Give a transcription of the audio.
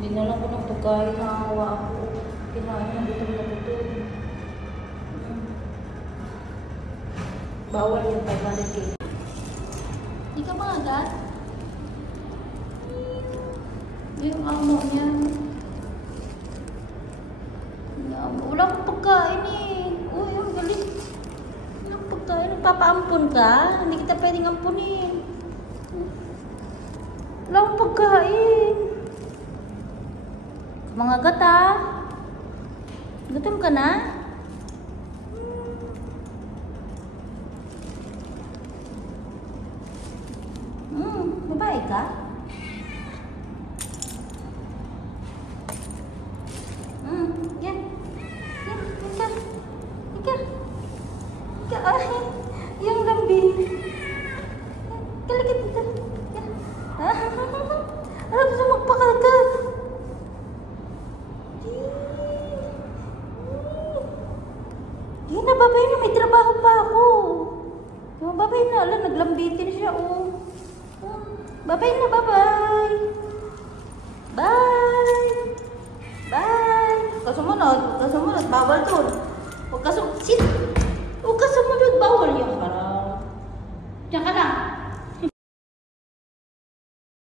Dinalan ko ng pagkain, nakawa ako. Kinain na gutom na gutom. Bawal yung 500K. Hindi ka maagat? Yung amo niya. Wala akong pagkain eh. Uy, ang galit. Wala akong pagkain. Nagpapaampun ka? Hindi kita pwedeng ampunin. Wala akong pagkain. Mga gata. Gutom ka na? Babae ka? Yan. Yan, ika. Ika. Ika, ay. Yung lambi. Kalikit ito. Yan. Ano gusto magpakagat? Yan na, babay na. May trabaho pa ako. Babay na. Alam, naglambitin siya, oh. Bye-bye na, bye-bye. Bye. Bye. Kasunod, bawal doon. Huwag sit.